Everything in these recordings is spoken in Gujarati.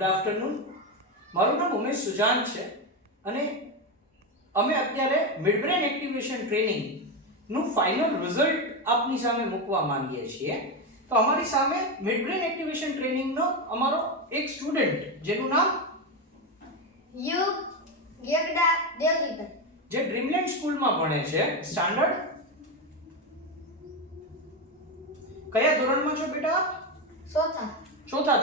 Good afternoon. મારું નામ ઉમેશ સુજાન છે અને અમે અત્યારે મિડબ્રેન એક્ટિવેશન ટ્રેનિંગ નું ફાઇનલ રિઝલ્ટ આપની સામે મૂકવા માંગીએ છીએ. તો અમારી સામે મિડબ્રેન એક્ટિવેશન ટ્રેનિંગ નો અમારો એક સ્ટુડન્ટ જેનું નામ યુગ ગેગડા દેવદીપન, જે ડ્રીમલેન્ડ સ્કૂલમાં ભણે છે. સ્ટાન્ડર્ડ કયા ધોરણમાં છો બેટા? ચોથા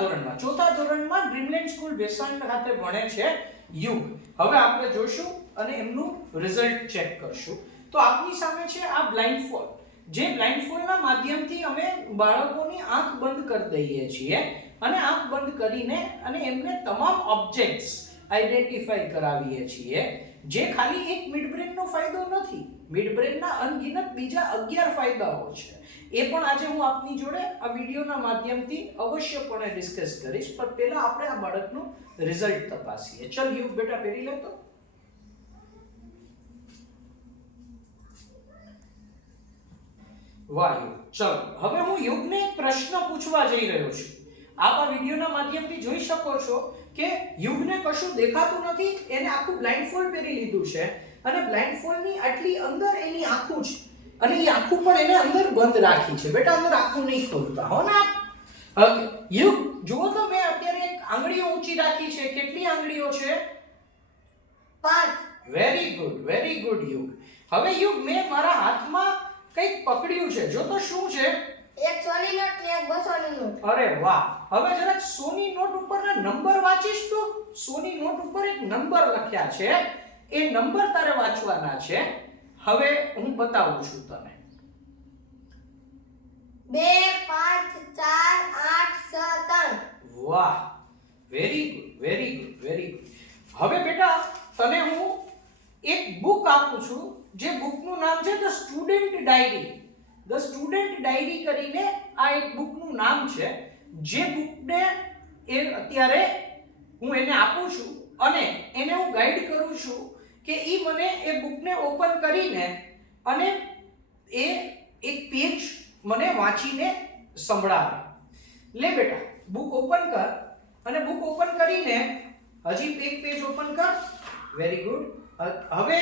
ધોરણમાં ડ્રીમલેન્ડ સ્કૂલ વેસાણ ખાતે ભણે છે યુગ. હવે આપણે જોશું અને એમનું રિઝલ્ટ ચેક કરશું. તો આપની સામે છે આ બ્લાઇન્ડફોલ્ડ, જે બ્લાઇન્ડફોલ્ડના માધ્યમથી અમે બાળકોની આંખ બંધ કરી દઈએ છીએ અને આંખ બંધ કરીને અને એમને તમામ ઓબ્જેક્ટ્સ આઈડેન્ટિફાઈ કરાવીએ છીએ. જે ખાલી એક મિડબ્રેનનો ફાયદો નથી, મિડબ્રેનના અનગિનત બીજા 11 ફાયદાઓ છે. એ પણ આજે હું આપની જોડે આ વિડિયોના માધ્યમથી અવશ્યપણે ડિસ્કસ કરીશ. પણ પહેલા આપણે આ બાળકનું રિઝલ્ટ તપાસીએ. ચલ યુગ બેટા પહેરી લે તો. વાહ યુગ. ચલો હવે હું યુગને એક પ્રશ્ન પૂછવા જઈ રહ્યો છું. આપ આ વિડિયોના માધ્યમથી જોઈ શકો છો કે યુગને કશું દેખાતું નથી. એને આખું બ્લાઇન્ડફોલ્ડ પહેરી લીધું છે અને બ્લાઇન્ડફોલ્ડની આટલી અંદર એની આંખું છે અને એ આંખું પણ એને અંદર બંધ રાખી છે. બેટા અંદર આંખું નહીં ખોલતા હો ને. ઓકે યુગ જુઓ તો મેં અત્યારે એક આંગળીઓ ઊંચી રાખી છે. કેટલી આંગળીઓ છે? 5. વેરી ગુડ યુગ. હવે યુગ મેં મારા હાથમાં કંઈક પકડ્યું છે. જો તો શું છે? એક સોની નોટ ને એક 200 ની નોટ. અરે વાહ. હવે જરાક સોની નોટ ઉપરના નંબર વાંચીશ તો? સોની નોટ ઉપર એક નંબર લખ્યા છે, એ નંબર તારે વાંચવાના છે. હવે હું બતાવું છું તને. 2 5 4 8 6 3. વાહ, વેરી ગુડ. હવે બેટા તને હું એક બુક આપું છું, જે બુકનું નામ છે ધ સ્ટુડન્ટ ડાયરી કરીને આ એક બુકનું નામ છે. જે બુકને એ અત્યારે હું એને આપું છું અને એને હું ગાઈડ કરું છું કે ઈ મને એ બુકને ઓપન કરીને અને એ એક પેજ મને વાંચીને સંભળાવે. લે બેટા બુક ઓપન કર અને બુક ઓપન કરીને હજી એક પેજ ઓપન કર. Very good. હવે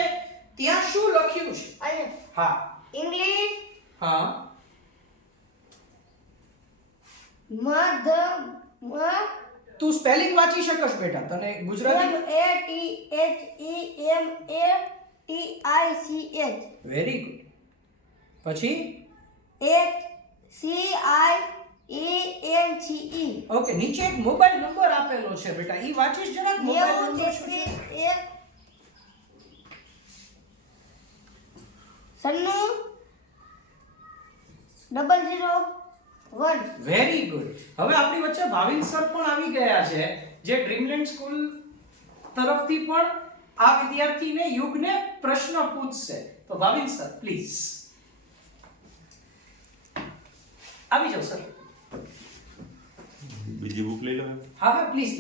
ત્યાં શું લખ્યું છે? હા, ઇંગ્લિશ હા, તું સ્પેલિંગ વાંચી શકસ બેટા? તને ગુજરાતી? MATHEMATICH. Very good. પછી HCIENCE. ઓકે, નીચે એક મોબાઈલ નંબર આપેલો છે બેટા, ઈ વાંચીશ જરાક? મોબાઈલ નંબર શું છે? 001. Very good. હવે આપણી વચ્ચે ભાવિન સર પણ આવી ગયા છે, જે ડ્રીમલેન્ડ સ્કૂલ તરફથી પણ આ વિદ્યાર્થીને યુગને પ્રશ્ન પૂછશે. તો ભાવિન સર પ્લીઝ આવી જાઓ સર. બીજી બુક લઈ લો. હા પ્લીઝ.